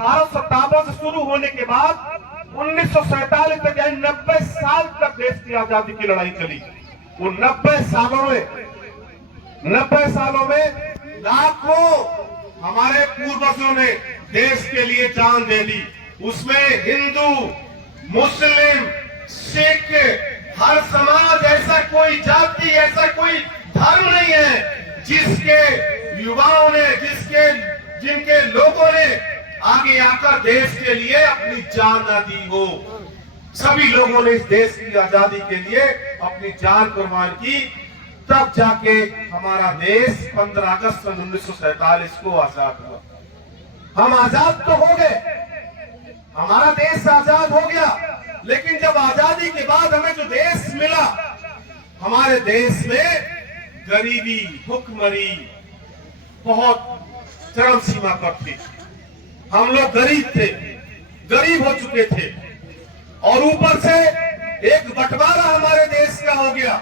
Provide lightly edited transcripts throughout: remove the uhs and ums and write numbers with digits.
1857 से शुरू होने के बाद 1947 तक यानी 90 साल तक देश की आजादी की लड़ाई चली। उन 90 सालों में लाखों हमारे पूर्वजों ने देश के लिए जान दे दी। उसमें हिंदू, मुस्लिम, सिख, हर समाज, ऐसा कोई जाति, ऐसा कोई धर्म नहीं है जिसके युवाओं ने, जिनके लोगों ने आगे आकर देश के लिए अपनी जान न दी हो। सभी लोगों ने इस देश की आजादी के लिए अपनी जान कुर्बान की, तब जाके हमारा देश 15 अगस्त 1947 को आजाद हुआ। हम आजाद तो हो गए, हमारा देश आजाद हो गया, लेकिन जब आजादी के बाद हमें जो देश मिला, हमारे देश में गरीबी, भुखमरी बहुत चरम सीमा पर थी। हम लोग गरीब हो चुके थे, और ऊपर से एक बंटवारा हमारे देश का हो गया।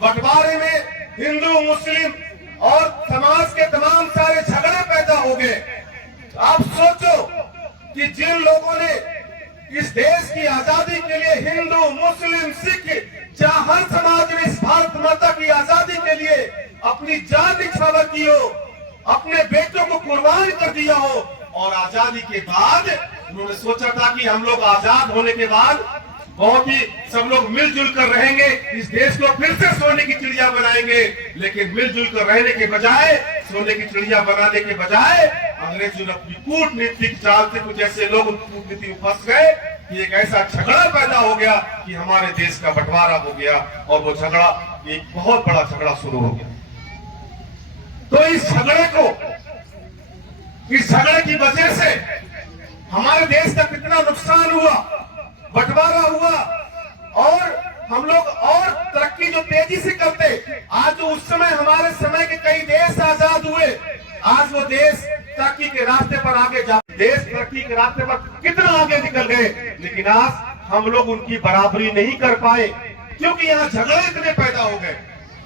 बंटवारे में हिंदू, मुस्लिम और समाज के तमाम सारे झगड़े पैदा हो गए। आप सोचो कि जिन लोगों ने इस देश की आजादी के लिए, हिंदू, मुस्लिम, सिख, जहां हर समाज ने इस भारत माता की आजादी के लिए अपनी जान निछावर की हो, अपने बेटों को कुर्बान कर दिया हो, और आजादी के बाद उन्होंने सोचा था कि हम लोग आजाद होने के बाद बहुत ही सब लोग मिलजुल कर रहेंगे, इस देश को फिर से सोने की चिड़िया बनाएंगे। लेकिन मिलजुल कर रहने के बजाय, सोने की चिड़िया बनाने के बजाय, अंग्रेजों ने अपनी कूटनीतिक चाल से कुछ ऐसे लोग कूटनीति में फंस गए कि एक ऐसा झगड़ा पैदा हो गया कि हमारे देश का बंटवारा हो गया, और वो झगड़ा एक बहुत बड़ा झगड़ा शुरू हो गया। तो इस झगड़े की वजह से हमारे देश का कितना नुकसान हुआ, बंटवारा हुआ, और हम लोग और तरक्की जो तेजी से करते, आज जो उस समय हमारे समय के कई देश आजाद हुए, आज वो देश तरक्की के रास्ते पर आगे जा, देश तरक्की के रास्ते पर कितना आगे निकल गए, लेकिन आज हम लोग उनकी बराबरी नहीं कर पाए, क्योंकि यहाँ झगड़े इतने पैदा हो गए।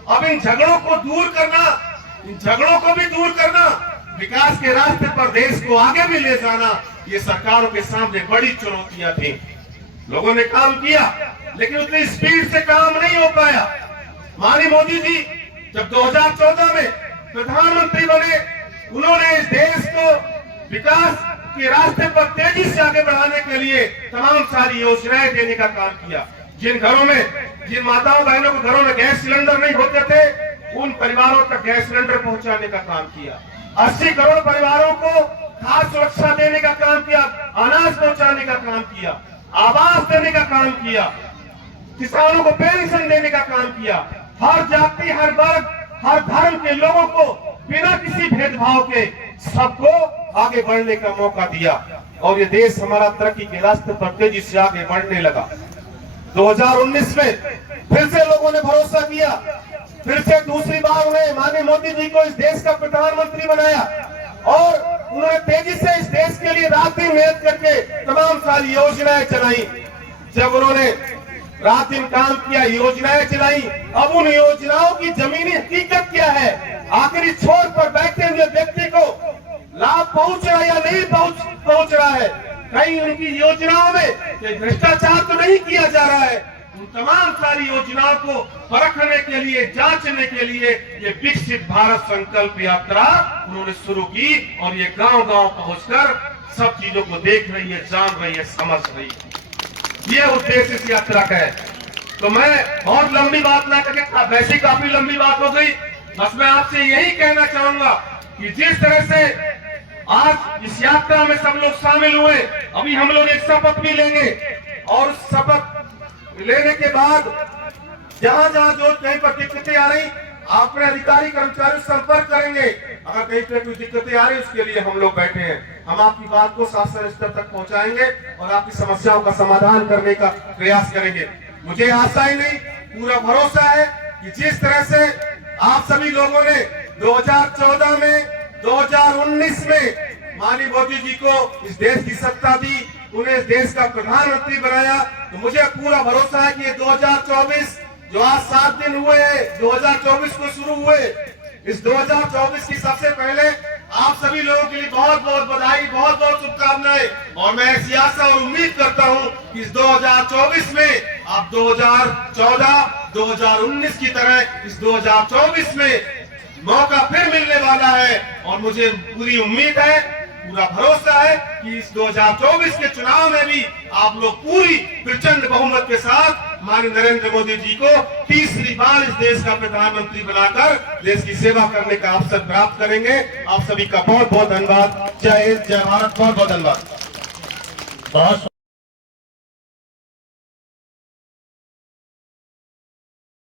अब इन झगड़ों को भी दूर करना, विकास के रास्ते पर देश को आगे भी ले जाना, ये सरकारों के सामने बड़ी चुनौतियां थी। लोगों ने काम किया, लेकिन उतनी स्पीड से काम नहीं हो पाया। माननीय मोदी जी जब 2014 में प्रधानमंत्री बने, उन्होंने इस देश को विकास के रास्ते पर तेजी से आगे बढ़ाने के लिए तमाम सारी योजनाएं देने का काम किया। जिन माताओं बहनों को घरों में गैस सिलेंडर नहीं होते थे, उन परिवारों तक गैस सिलेंडर पहुंचाने का काम किया। 80 करोड़ परिवारों को खाद्य सुरक्षा देने का काम किया, अनाज पहुंचाने का काम किया, आवास देने का काम किया, किसानों को पेंशन देने का काम किया। हर जाति, हर वर्ग, हर धर्म के लोगों को बिना किसी भेदभाव के सबको आगे बढ़ने का मौका दिया, और ये देश हमारा तरक्की के रास्ते पर तेजी से आगे बढ़ने लगा। 2019 में फिर से लोगों ने भरोसा किया, फिर से दूसरी बार उन्हें माननीय मोदी जी को इस देश का प्रधानमंत्री बनाया, और उन्होंने तेजी से इस देश के लिए रात दिन मेहनत करके तमाम सारी योजनाएं चलाई। जब उन्होंने रात दिन काम किया, योजनाएं चलाई, अब उन योजनाओं की जमीनी हकीकत क्या है, आखिरी छोर पर बैठे हुए व्यक्ति को लाभ पहुंच रहा है या नहीं पहुंच रहा है, कहीं उनकी योजनाओं में भ्रष्टाचार तो नहीं किया जा रहा है। उन तमाम सारी योजनाओं को परखने के लिए, जांचने के लिए ये विकसित भारत संकल्प यात्रा उन्होंने शुरू की, और ये गांव-गांव पहुंचकर सब चीजों को देख रही है, जान रही है, समझ रही है। ये उद्देश्य इस यात्रा का है। तो मैं बहुत लंबी बात ना करके, वैसे काफी लंबी बात हो गई, बस मैं आपसे यही कहना चाहूंगा कि जिस तरह से आज इस यात्रा में सब लोग शामिल हुए, अभी हम लोग एक शपथ भी लेंगे, और शपथ लेने के बाद जहां जो कहीं पर दिक्कतें आ रही, आप अपने अधिकारी कर्मचारी संपर्क करेंगे। अगर कहीं पर कोई दिक्कतें आ रही, उसके लिए हम लोग बैठे हैं। हम आपकी बात को शासन स्तर तक पहुंचाएंगे और आपकी समस्याओं का समाधान करने का प्रयास करेंगे। मुझे आशा ही नहीं, पूरा भरोसा है कि जिस तरह से आप सभी लोगों ने 2014 में, 2019 में माननीय मोदी जी को इस देश की सत्ता दी, उन्हें इस देश का प्रधानमंत्री बनाया, तो मुझे पूरा भरोसा है कि ये 2024 जो आज 7 दिन हुए, 2024 को शुरू हुए, इस 2024 की सबसे पहले आप सभी लोगों के लिए बहुत बहुत बधाई, बहुत बहुत शुभकामनाएं। और मैं ऐसी आशा और उम्मीद करता हूं कि इस 2024 में आप 2014, 2019 की तरह इस 2024 में मौका फिर मिलने वाला है। और मुझे पूरी उम्मीद है, पूरा भरोसा है कि इस 2024 के चुनाव में भी आप लोग पूरी प्रचंड बहुमत के साथ माननीय नरेंद्र मोदी जी को तीसरी बार इस देश का प्रधानमंत्री बनाकर देश की सेवा करने का अवसर प्राप्त करेंगे। आप सभी का बहुत बहुत धन्यवाद। जय हिंद, जय भारत, बहुत बहुत धन्यवाद।